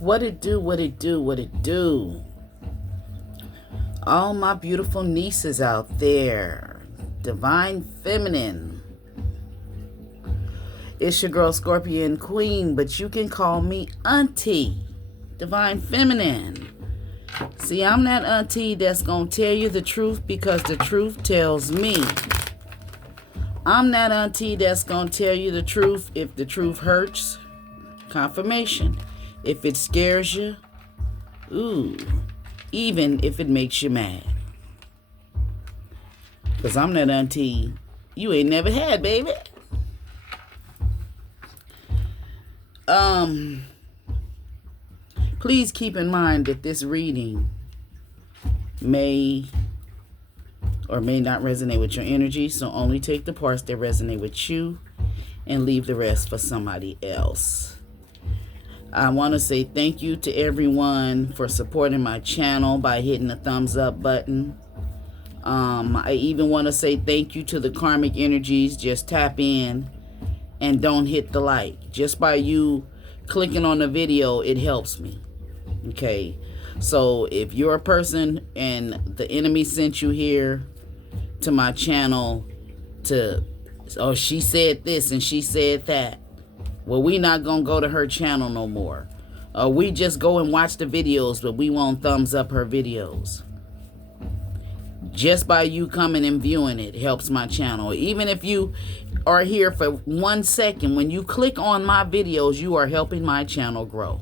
What it do, what it do, what it do. All my beautiful nieces out there. Divine Feminine. It's your girl Scorpion Queen, but you can call me Auntie. Divine Feminine. See, I'm that auntie that's going to tell you the truth because the truth tells me. I'm that auntie that's going to tell you the truth if the truth hurts. Confirmation. If it scares you, ooh, even if it makes you mad. Because I'm that auntie you ain't never had, baby. Please keep in mind that this reading may or may not resonate with your energy, so only take the parts that resonate with you and leave the rest for somebody else. I want to say thank you to everyone for supporting my channel by hitting the thumbs up button. I even want to say thank you to the Karmic energies. Just tap in and don't hit the like. Just by you clicking on the video, it helps me. Okay, so if you're a person and the enemy sent you here to my channel to, oh, she said this and she said that, well, we not gonna go to her channel no more. We just go and watch the videos, but we won't thumbs up her videos. Just by you coming and viewing it helps my channel. Even if you are here for 1 second, when you click on my videos, you are helping my channel grow.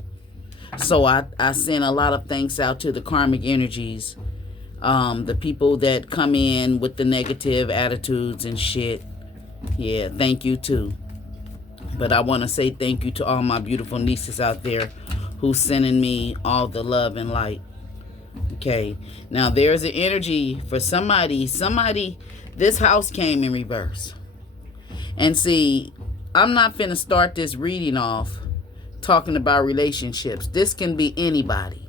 So I send a lot of thanks out to the Karmic energies, the people that come in with the negative attitudes and shit. Yeah, thank you too. But I want to say thank you to all my beautiful nieces out there who's sending me all the love and light. Okay, now there's an energy for somebody. This house came in reverse. And see, I'm not finna start this reading off talking about relationships. This can be anybody.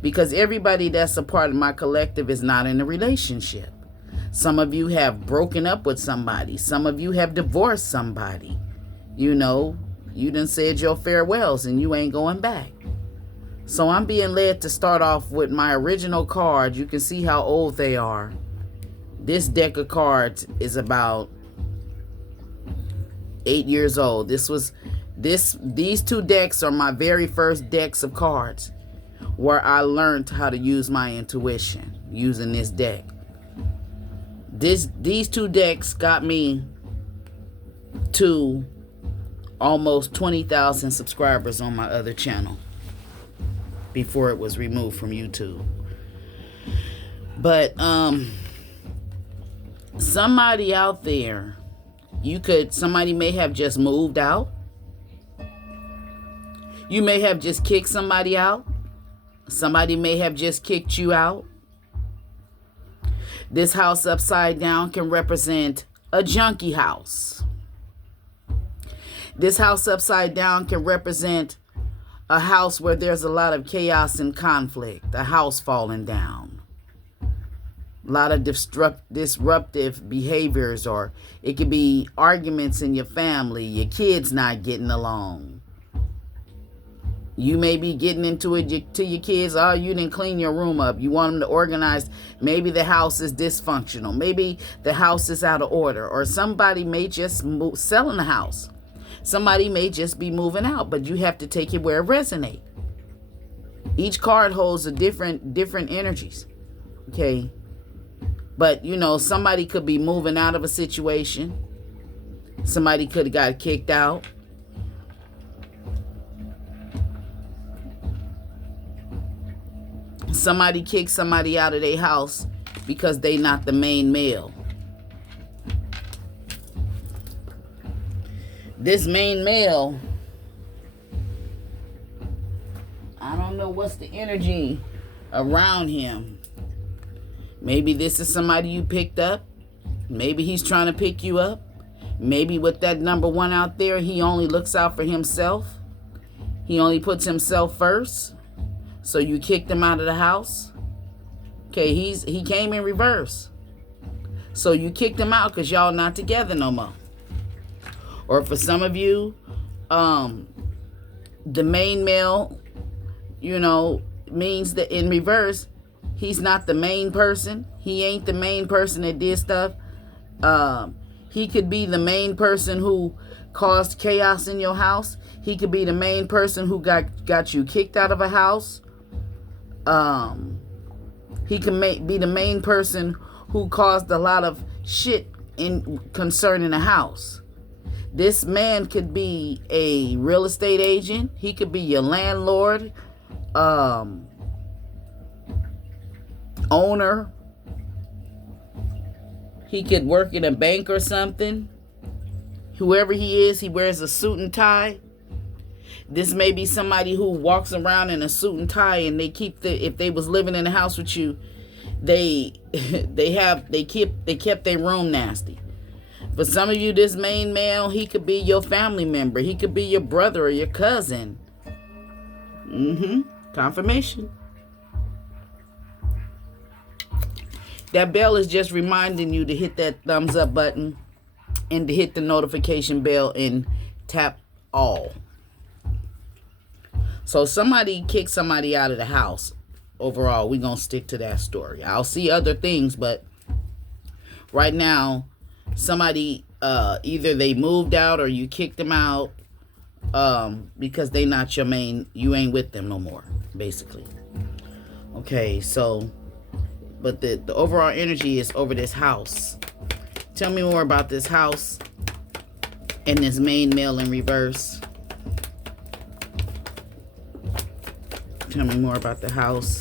Because everybody that's a part of my collective is not in a relationship. Some of you have broken up with somebody. Some of you have divorced somebody. You know, you done said your farewells and you ain't going back. So I'm being led to start off with my original cards. You can see how old they are. This deck of cards is about 8 years old. These two decks are my very first decks of cards where I learned how to use my intuition using this deck. These two decks got me to almost 20,000 subscribers on my other channel before it was removed from YouTube. But somebody out there, somebody may have just moved out. You may have just kicked somebody out. Somebody may have just kicked you out. This house upside down can represent a junkie house. This house upside down can represent a house where there's a lot of chaos and conflict. A house falling down. A lot of disruptive behaviors, or it could be arguments in your family, your kids not getting along. You may be getting into it to your kids. Oh, you didn't clean your room up. You want them to organize. Maybe the house is dysfunctional. Maybe the house is out of order. Or somebody may just selling the house. Somebody may just be moving out, but you have to take it where it resonates. Each card holds a different energies. Okay. But, you know, somebody could be moving out of a situation. Somebody could have got kicked out. Somebody kicked somebody out of their house because they not the main male. This main male, I don't know what's the energy around him. Maybe this is somebody you picked up. Maybe he's trying to pick you up. Maybe with that number one out there, he only looks out for himself. He only puts himself first. So you kicked him out of the house. Okay, he came in reverse. So you kicked him out because y'all not together no more. Or for some of you, the main male means that in reverse, he's not the main person. He ain't the main person that did stuff. He could be the main person who caused chaos in your house. He could be the main person who got you kicked out of a house. He can be the main person who caused a lot of shit concerning a house. This man could be a real estate agent. He could be your landlord, owner. He could work in a bank or something. Whoever he is, he wears a suit and tie. This may be somebody who walks around in a suit and tie, and if they was living in a house with you, they kept their room nasty. For some of you, this main male, he could be your family member. He could be your brother or your cousin. Confirmation. That bell is just reminding you to hit that thumbs up button and to hit the notification bell and tap all. So somebody kicked somebody out of the house. Overall, we're going to stick to that story. I'll see other things, but right now, somebody, either they moved out or you kicked them out because they not your main, you ain't with them no more, basically. Okay, so... But the overall energy is over this house. Tell me more about this house and this main male in reverse. Tell me more about the house.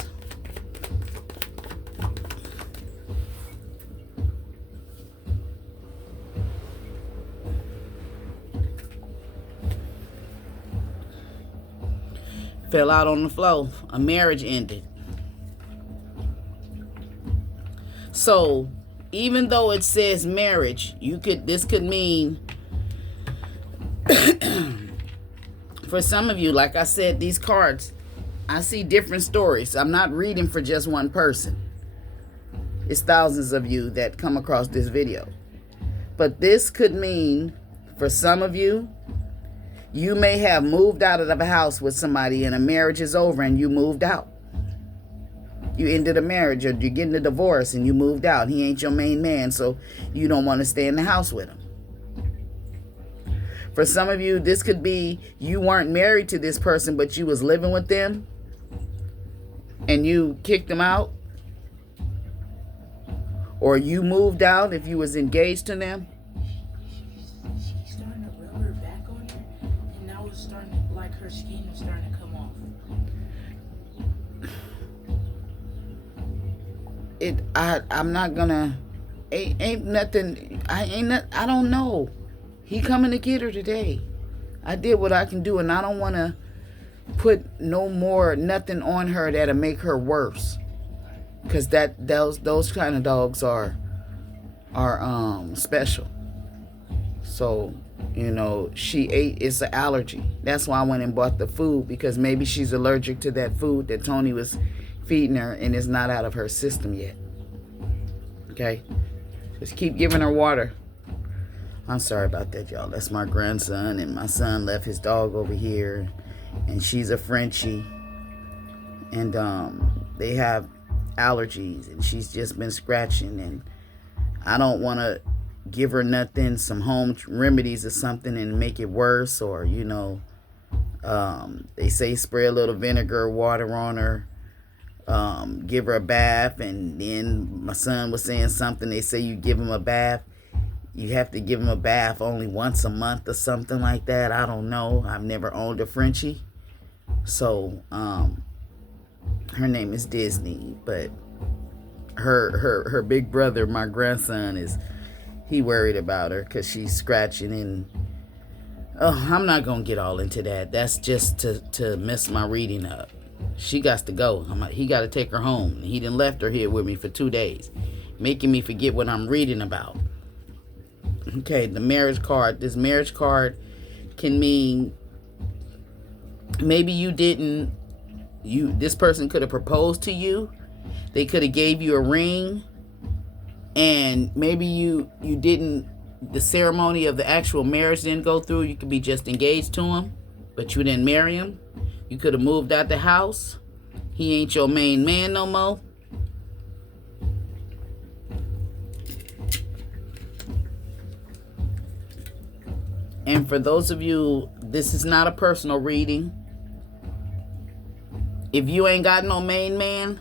Fell out on the floor. A marriage ended. So, even though it says marriage, this could mean for some of you, like I said, these cards, I see different stories. I'm not reading for just one person. It's thousands of you that come across this video. But this could mean for some of you, you may have moved out of a house with somebody and a marriage is over and you moved out. You ended a marriage or you're getting a divorce and you moved out. He ain't your main man, so you don't want to stay in the house with him. For some of you, this could be you weren't married to this person, but you was living with them and you kicked them out. Or you moved out if you was engaged to them. She's starting to rub her back on her, and now it's starting to, like her skin is starting to come off. I'm not gonna, ain't nothing, I don't know. He coming to get her today. I did what I can do, and I don't want to put nothing on her that'll make her worse. Because those kind of dogs are special. So, she ate, it's an allergy. That's why I went and bought the food, because maybe she's allergic to that food that Tony was feeding her and it's not out of her system yet. Okay? Just keep giving her water. I'm sorry about that, y'all. That's my grandson, and my son left his dog over here, and she's a Frenchie, and they have allergies, and she's just been scratching, and I don't want to give her nothing, some home remedies or something, and make it worse, or they say spray a little vinegar water on her, give her a bath. And then my son was saying something, they say you give him a bath, you have to give him a bath only once a month or something like that. I don't know, I've never owned a Frenchie. So her name is Disney, but her big brother, my grandson, he worried about her because she's scratching. And I'm not gonna get all into that. That's just to mess my reading up. She got to go. He got to take her home. He done left her here with me for 2 days, making me forget what I'm reading about. Okay, the marriage card. This marriage card can mean maybe this person could have proposed to you. They could have gave you a ring, and maybe you didn't, the ceremony of the actual marriage didn't go through. You could be just engaged to him, but you didn't marry him. You could have moved out the house. He ain't your main man no more. And for those of you, this is not a personal reading. If you ain't got no main man,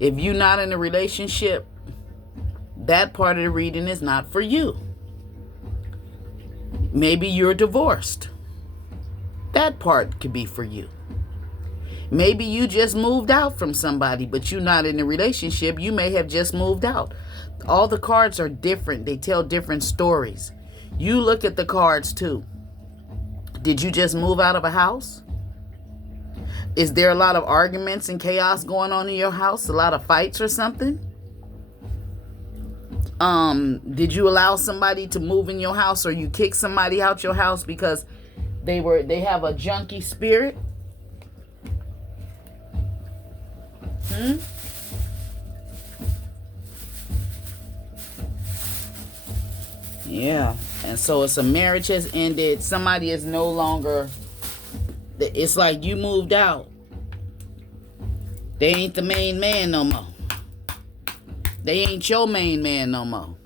if you're not in a relationship, that part of the reading is not for you. Maybe you're divorced. That part could be for you. Maybe you just moved out from somebody, but you're not in a relationship. You may have just moved out. All the cards are different. They tell different stories. You look at the cards too. Did you just move out of a house? Is there a lot of arguments and chaos going on in your house? A lot of fights or something? Did you allow somebody to move in your house, or you kick somebody out your house because they have a junky spirit? Yeah. And so it's a marriage has ended. Somebody is no longer, it's like you moved out. They ain't the main man no more. They ain't your main man no more.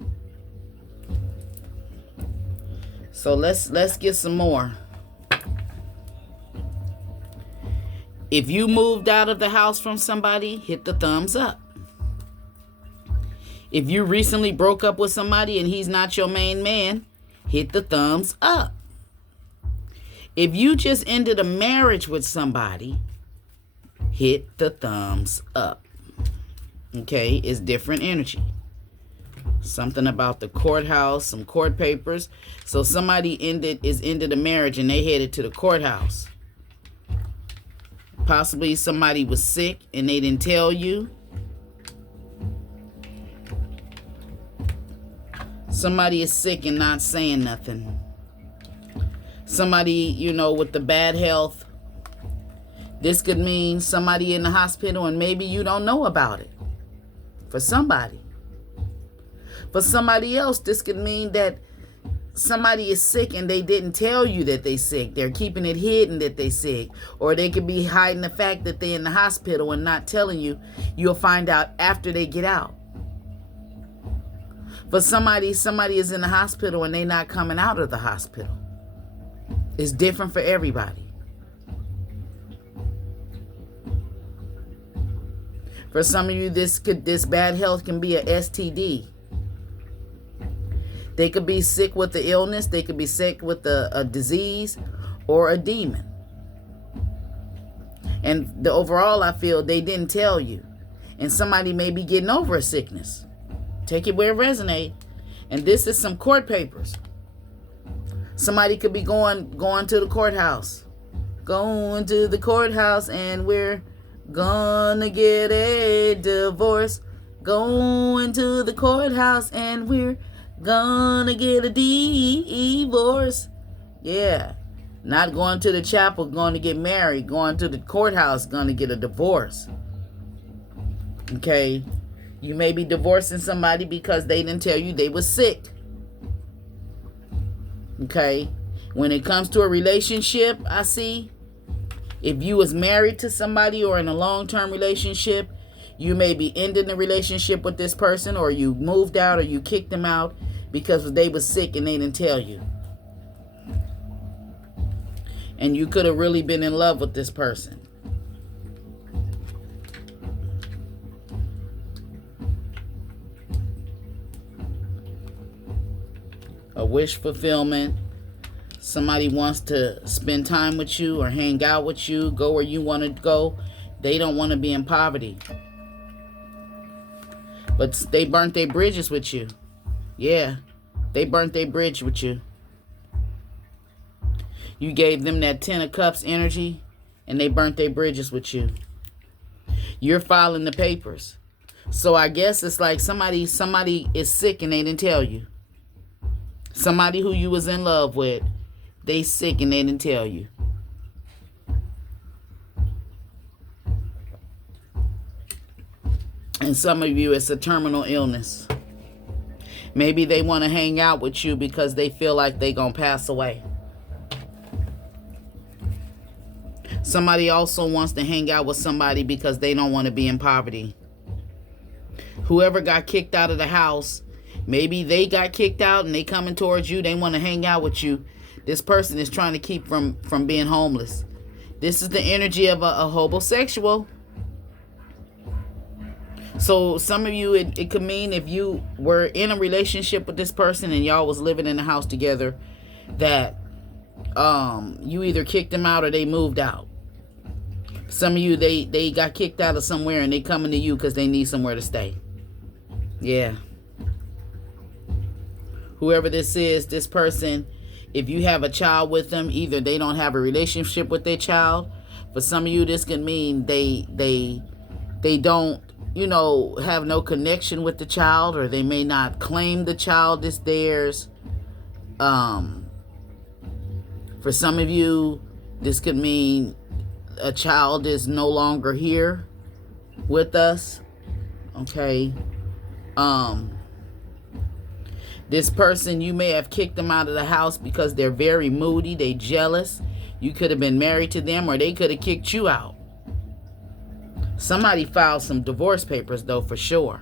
So let's get some more. If you moved out of the house from somebody, hit the thumbs up. If you recently broke up with somebody and he's not your main man, hit the thumbs up. If you just ended a marriage with somebody, hit the thumbs up. Okay, it's different energy. Something about the courthouse, some court papers. So somebody ended a marriage and they headed to the courthouse. Possibly somebody was sick and they didn't tell you. Somebody is sick and not saying nothing. Somebody, with the bad health. This could mean somebody in the hospital and maybe you don't know about it. For somebody. For somebody else, this could mean that somebody is sick and they didn't tell you that they're sick. They're keeping it hidden that they're sick. Or they could be hiding the fact that they're in the hospital and not telling you. You'll find out after they get out. For somebody is in the hospital and they're not coming out of the hospital. It's different for everybody. For some of you, this bad health can be a STD. They could be sick with the illness. They could be sick with a disease or a demon. And the overall, I feel they didn't tell you. And somebody may be getting over a sickness. Take it where it resonates. And this is some court papers. Somebody could be going to the courthouse. Going to the courthouse and we're gonna get a divorce. Going to the courthouse and we're gonna get a divorce. Yeah. Not going to the chapel, going to get married. Going to the courthouse, going to get a divorce. Okay. You may be divorcing somebody because they didn't tell you they were sick. Okay. When it comes to a relationship, I see if you was married to somebody or in a long-term relationship, you may be ending the relationship with this person, or you moved out or you kicked them out because they were sick and they didn't tell you. And you could have really been in love with this person. A wish fulfillment. Somebody wants to spend time with you or hang out with you, go where you want to go. They don't want to be in poverty. But they burnt their bridges with you. Yeah, they burnt their bridge with you. You gave them that 10 of Cups energy, and they burnt their bridges with you. You're filing the papers. So I guess it's like somebody is sick and they didn't tell you. Somebody who you was in love with, they sick and they didn't tell you. And some of you, it's a terminal illness. Maybe they want to hang out with you because they feel like they gonna pass away. Somebody also wants to hang out with somebody because they don't want to be in poverty. Whoever got kicked out of the house, maybe they got kicked out and they coming towards you. They want to hang out with you. This person is trying to keep from being homeless. This is the energy of a homosexual. So some of you, it could mean if you were in a relationship with this person and y'all was living in the house together, that you either kicked them out or they moved out. Some of you, they got kicked out of somewhere and they coming to you because they need somewhere to stay. Yeah. Whoever this is, this person, if you have a child with them, either they don't have a relationship with their child. For some of you, this can mean they don't, have no connection with the child, or they may not claim the child is theirs. For some of you, this could mean a child is no longer here with us. Okay. This person, you may have kicked them out of the house because they're very moody, they jealous. You could have been married to them, or they could have kicked you out. Somebody filed some divorce papers, though, for sure.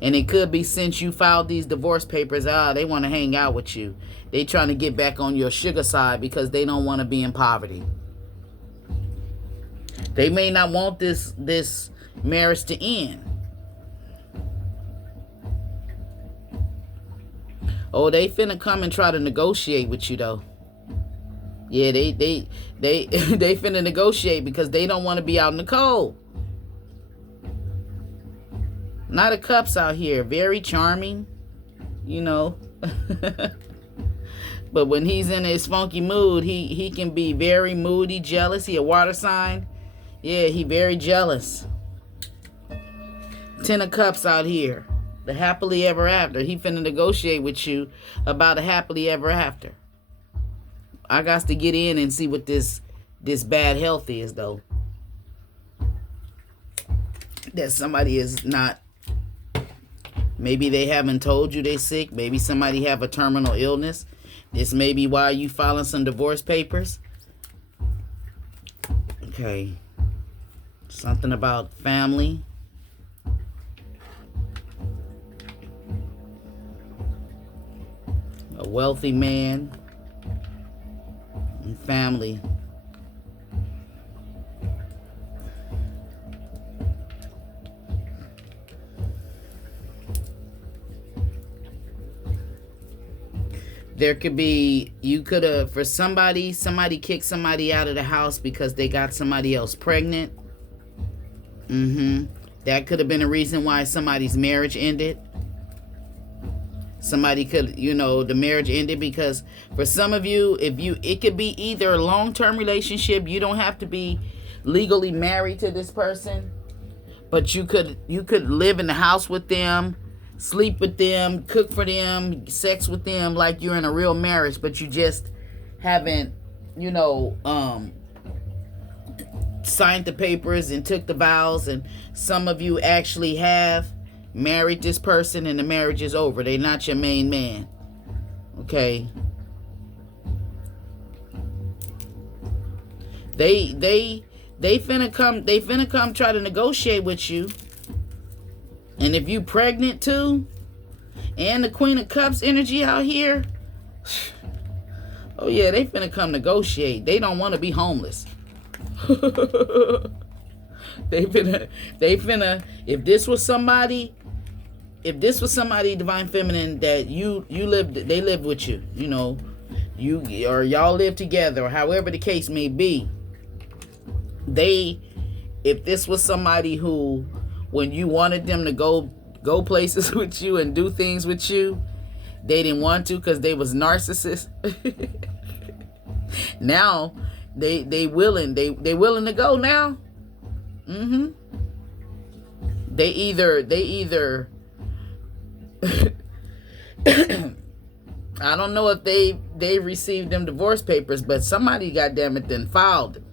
And it could be since you filed these divorce papers, they want to hang out with you. They trying to get back on your sugar side because they don't want to be in poverty. They may not want this marriage to end. Oh, they finna come and try to negotiate with you, though. Yeah, they finna negotiate because they don't want to be out in the cold. Knight of Cups out here, very charming, But when he's in his funky mood, he can be very moody, jealous. He a water sign. Yeah, he very jealous. 10 of Cups out here, the happily ever after. He finna negotiate with you about a happily ever after. I got to get in and see what this bad health is, though. That somebody is not. Maybe they haven't told you they sick. Maybe somebody have a terminal illness. This may be why you filing some divorce papers. Okay. Something about family. A wealthy man. And family. There could be, you could have, for somebody kicked somebody out of the house because they got somebody else pregnant. That could have been a reason why somebody's marriage ended. Somebody could, the marriage ended because for some of you, it could be either a long-term relationship. You don't have to be legally married to this person, but you could live in the house with them, sleep with them, cook for them, sex with them like you're in a real marriage, but you just haven't, signed the papers and took the vows. And some of you actually have married this person and the marriage is over. They're not your main man. Okay. They finna come try to negotiate with you. And if you pregnant too, and the Queen of Cups energy out here, oh yeah, they finna come negotiate. They don't want to be homeless. They finna, if this was somebody divine feminine that they lived with you, you or y'all live together, or however the case may be. If this was somebody who, when you wanted them to go places with you and do things with you, they didn't want to because they was narcissists. Now they willing to go now. They either I don't know if they received them divorce papers, but somebody, goddamn it, then filed them.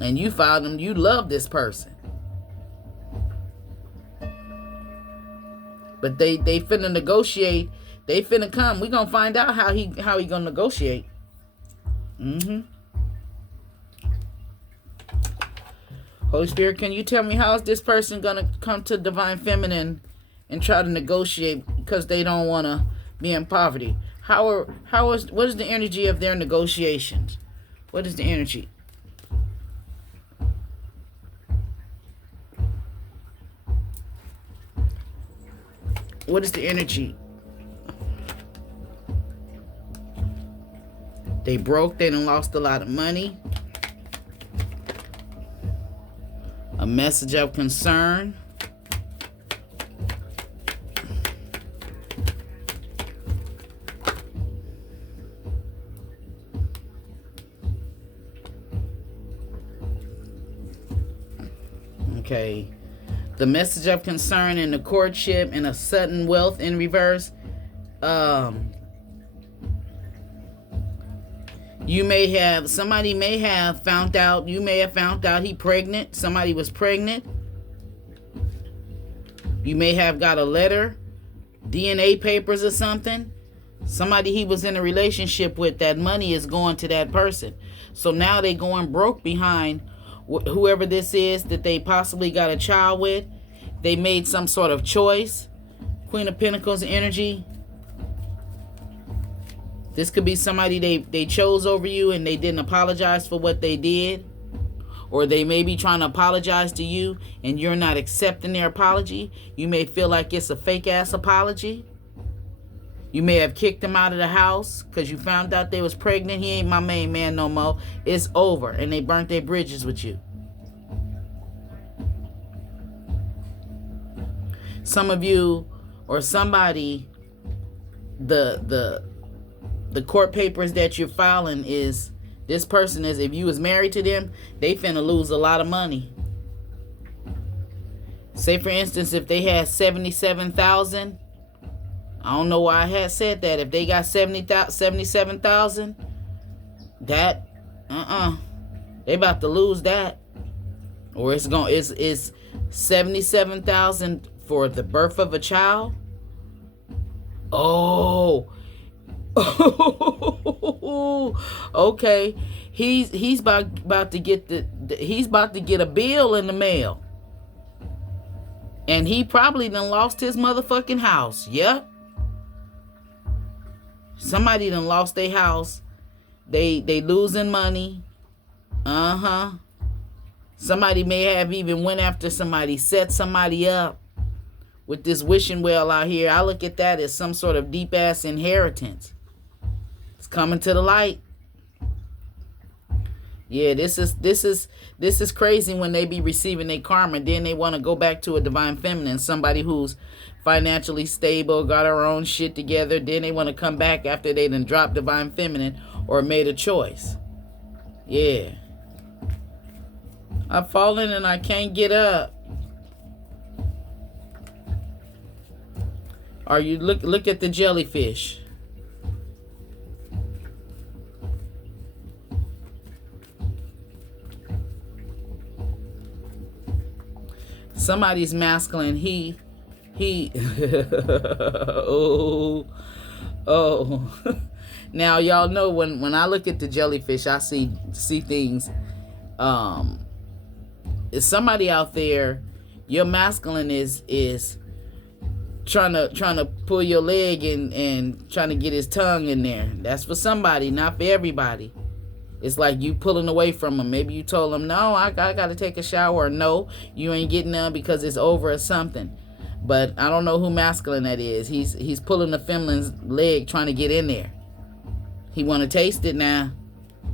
And you filed them. You love this person. But they finna negotiate. They finna come. We gonna find out how he gonna negotiate. Holy Spirit, can you tell me how is this person going to come to Divine Feminine and try to negotiate because they don't want to be in poverty? What is the energy of their negotiations? What is the energy? What is the energy? They broke. They done lost a lot of money. A message of concern. Okay. The message of concern in the courtship and a sudden wealth in reverse. Somebody may have found out, you may have found out he pregnant. Somebody was pregnant. You may have got a letter, DNA papers or something. Somebody he was in a relationship with, that money is going to that person. So now they going broke behind whoever this is that they possibly got a child with. They made some sort of choice. Queen of Pentacles energy. This could be somebody they chose over you and they didn't apologize for what they did. Or they may be trying to apologize to you and you're not accepting their apology. You may feel like it's a fake ass apology. You may have kicked them out of the house because you found out they was pregnant. He ain't my main man no more. It's over. And they burnt their bridges with you. Some of you or somebody, the court papers that you're filing is, this person is, if you was married to them, they finna lose a lot of money. Say for instance, if they had 77,000, I don't know why I had said that. If they got 77,000, that, they about to lose that. Or it's 77,000 for the birth of a child. Oh, okay. He's about to get he's about to get a bill in the mail. And he probably done lost his motherfucking house. Yep. Somebody done lost their house. They losing money. Somebody may have even went after somebody, set somebody up with this wishing well out here. I look at that as some sort of deep ass inheritance. It's coming to the light. Yeah, this is crazy when they be receiving their karma. Then they want to go back to a Divine Feminine, somebody who's financially stable, got her own shit together. Then they want to come back after they done dropped Divine Feminine or made a choice. Yeah. I've fallen and I can't get up. Are you look at the jellyfish? Somebody's masculine. He oh. Now y'all know when I look at the jellyfish, I see things. Is somebody out there, your masculine is trying to pull your leg and trying to get his tongue in there. That's for somebody, not for everybody. It's like you pulling away from him. Maybe you told him, no, I got to take a shower. Or no, you ain't getting none because it's over or something. But I don't know who masculine that is. He's pulling the feminine's leg trying to get in there. He want to taste it now.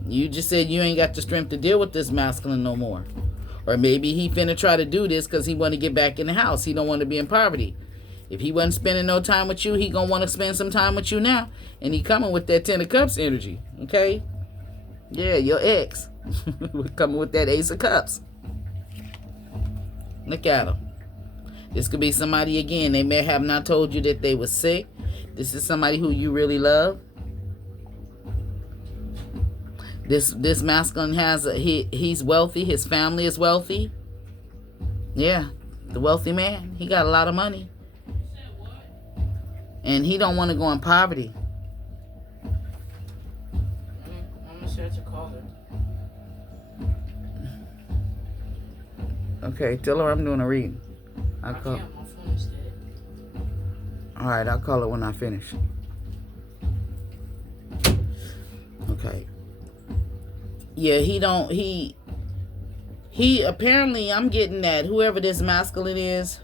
You just said you ain't got the strength to deal with this masculine no more. Or maybe he finna try to do this because he want to get back in the house. He don't want to be in poverty. If he wasn't spending no time with you, he gonna want to spend some time with you now. And he coming with that 10 of Cups energy. Okay? Yeah, your ex. Coming with that Ace of Cups. Look at him. This could be somebody again. They may have not told you that they were sick. This is somebody who you really love. This masculine he's wealthy. His family is wealthy. Yeah, the wealthy man. He got a lot of money. And he don't want to go in poverty. I'm gonna search a caller. Okay, tell her I'm doing a reading. I call. can't. My phone is dead. All right, I'll call her when I finish. Okay. Yeah, he apparently, I'm getting that whoever this masculine is,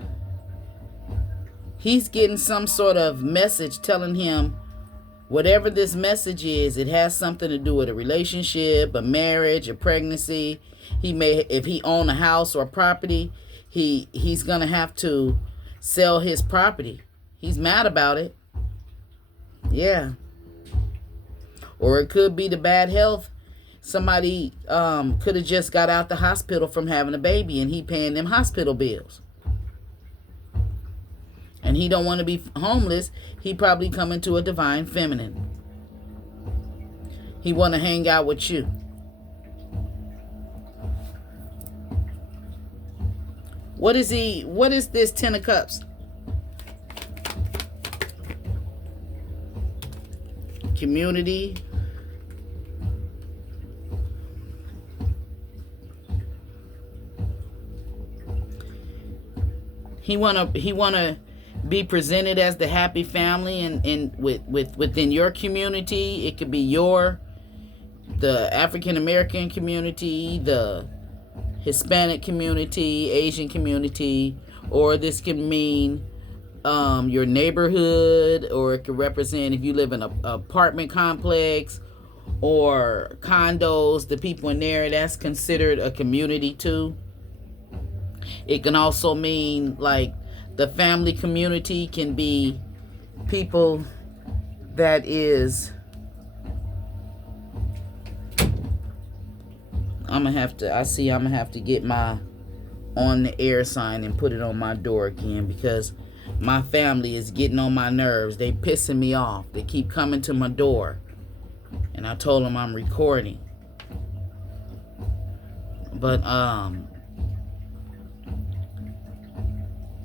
he's getting some sort of message telling him whatever this message is, it has something to do with a relationship, a marriage, a pregnancy. He may, if he own a house or a property, he's gonna have to sell his property. He's mad about it. Yeah. Or it could be the bad health. Somebody could have just got out the hospital from having a baby and he paying them hospital bills. And he don't want to be homeless. He probably come into a divine feminine. He want to hang out with you. What is this 10 of Cups? Community. He wanna be presented as the happy family and within your community. It could be the African American community, the Hispanic community, Asian community, or this can mean your neighborhood, or it could represent if you live in an apartment complex or condos, the people in there, that's considered a community too. It can also mean like the family community can be people that is, I'm gonna have to get my on the air sign and put it on my door again, because my family is getting on my nerves. They pissing me off. They keep coming to my door. And I told them I'm recording. But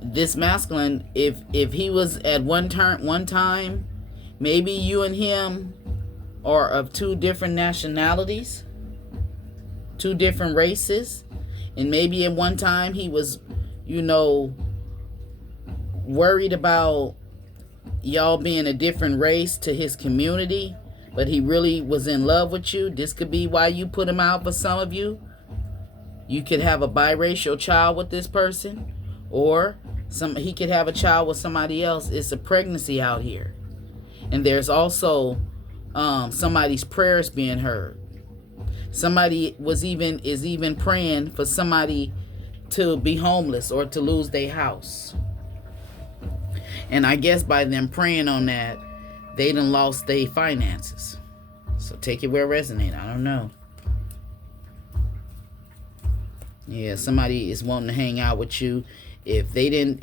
this masculine, if he was at one time, maybe you and him are of two different nationalities, two different races, and maybe at one time he was, worried about y'all being a different race to his community, but he really was in love with you. This could be why you put him out for some of you. You could have a biracial child with this person, or he could have a child with somebody else. It's a pregnancy out here. And there's also somebody's prayers being heard. Somebody is even praying for somebody to be homeless or to lose their house. And I guess by them praying on that, they done lost their finances. So take it where it resonates. I don't know. Yeah, somebody is wanting to hang out with you. If they didn't,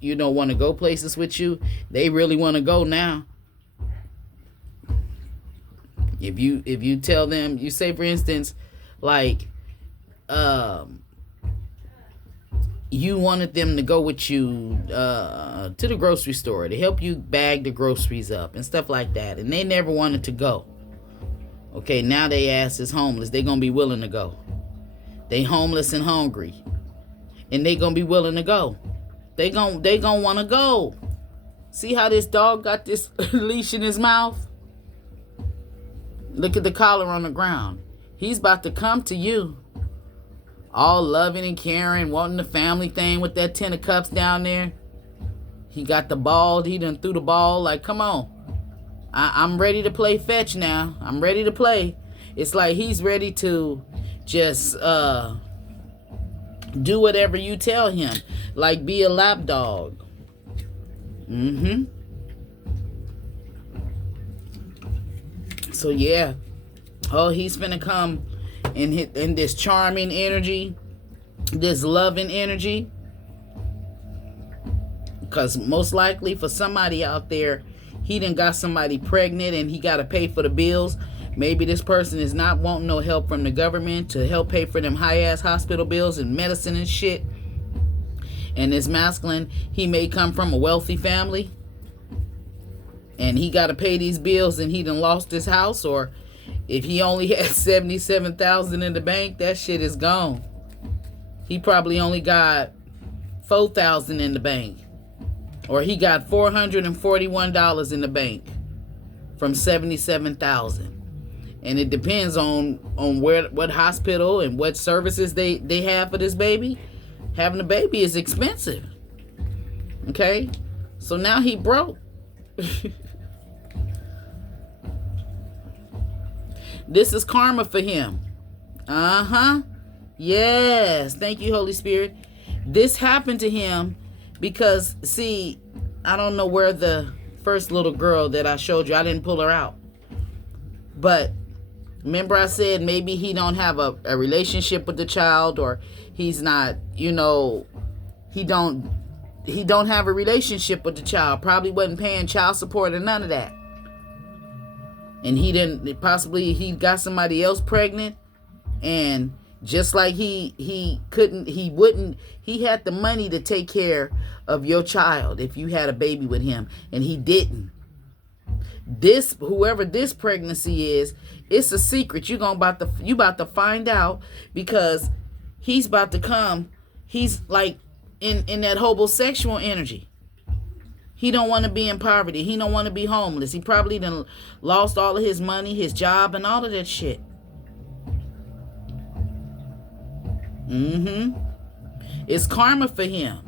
want to go places with you, they really want to go now. If you tell them, you say for instance, like, you wanted them to go with you to the grocery store to help you bag the groceries up and stuff like that, and they never wanted to go. Okay, now they ass is homeless. They gonna be willing to go. They homeless and hungry, and they gonna be willing to go. They gonna want to go. See how this dog got this leash in his mouth? Look at the collar on the ground. He's about to come to you. All loving and caring, wanting the family thing with that 10 of Cups down there. He got the ball. He done threw the ball. Like, come on. I'm ready to play fetch now. I'm ready to play. It's like he's ready to just do whatever you tell him. Like, be a lap dog. So, yeah. Oh, he's finna come in this charming energy, this loving energy. Because most likely for somebody out there, he done got somebody pregnant and he got to pay for the bills. Maybe this person is not wanting no help from the government to help pay for them high-ass hospital bills and medicine and shit. And this masculine, he may come from a wealthy family and he got to pay these bills and he done lost his house, or if he only had $77,000 in the bank, that shit is gone. He probably only got $4,000 in the bank, or he got $441 in the bank from $77,000. And it depends on what hospital and what services they have for this baby. Having a baby is expensive. Okay? So now he broke. This is karma for him. Yes. Thank you, Holy Spirit. This happened to him because, see, I don't know where the first little girl that I showed you, I didn't pull her out. But remember I said maybe he don't have a relationship with the child, or he's not, he don't have a relationship with the child. Probably wasn't paying child support or none of that. And he got somebody else pregnant, and just like he had the money to take care of your child if you had a baby with him, and he didn't. Whoever this pregnancy is, it's a secret. You about to find out, because he's about to come. He's like in that homosexual energy. He don't want to be in poverty. He don't want to be homeless. He probably done lost all of his money, his job, and all of that shit. It's karma for him.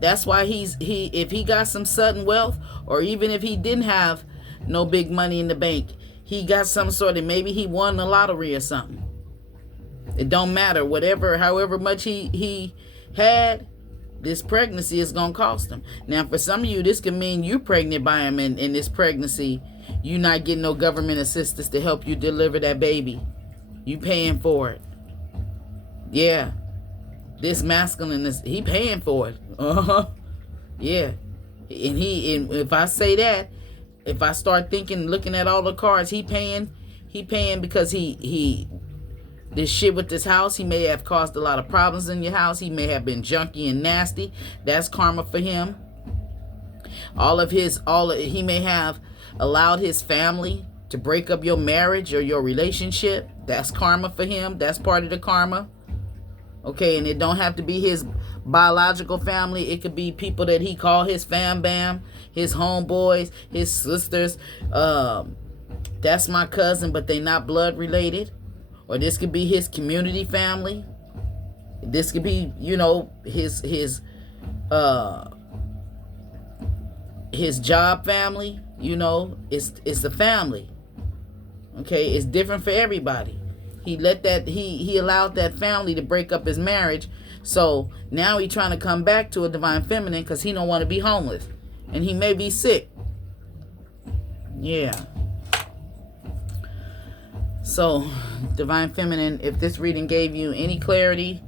That's why if he got some sudden wealth, or even if he didn't have no big money in the bank, he got some sort of, maybe he won the lottery or something. It don't matter. However much he had, this pregnancy is going to cost him. Now, for some of you, this could mean you pregnant by him, and in this pregnancy, you not getting no government assistance to help you deliver that baby. You paying for it. Yeah. This masculine, he paying for it. Yeah. And if I say that, if I start looking at all the cards, he paying because this shit with this house, he may have caused a lot of problems in your house. He may have been junky and nasty. That's karma for him. He may have allowed his family to break up your marriage or your relationship. That's karma for him. That's part of the karma. Okay, and it don't have to be his biological family. It could be people that he call his fam bam, his homeboys, his sisters. That's my cousin, but they not blood related. Or this could be his community family. This could be, his job family. It's the family. Okay, it's different for everybody. He allowed that family to break up his marriage. So now he's trying to come back to a divine feminine because he don't want to be homeless. And he may be sick. Yeah. So, divine feminine, if this reading gave you any clarity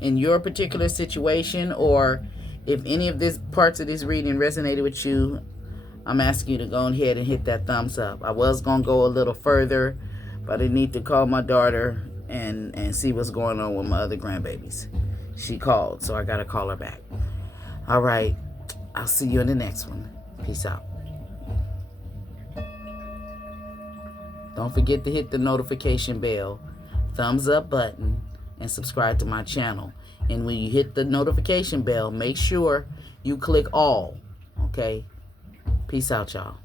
in your particular situation, or if any of this parts of this reading resonated with you, I'm asking you to go ahead and hit that thumbs up. I was going to go a little further, but I need to call my daughter and see what's going on with my other grandbabies. She called, so I got to call her back. All right. I'll see you in the next one. Peace out. Don't forget to hit the notification bell, thumbs up button, and subscribe to my channel. And when you hit the notification bell, make sure you click all. Okay? Peace out, y'all.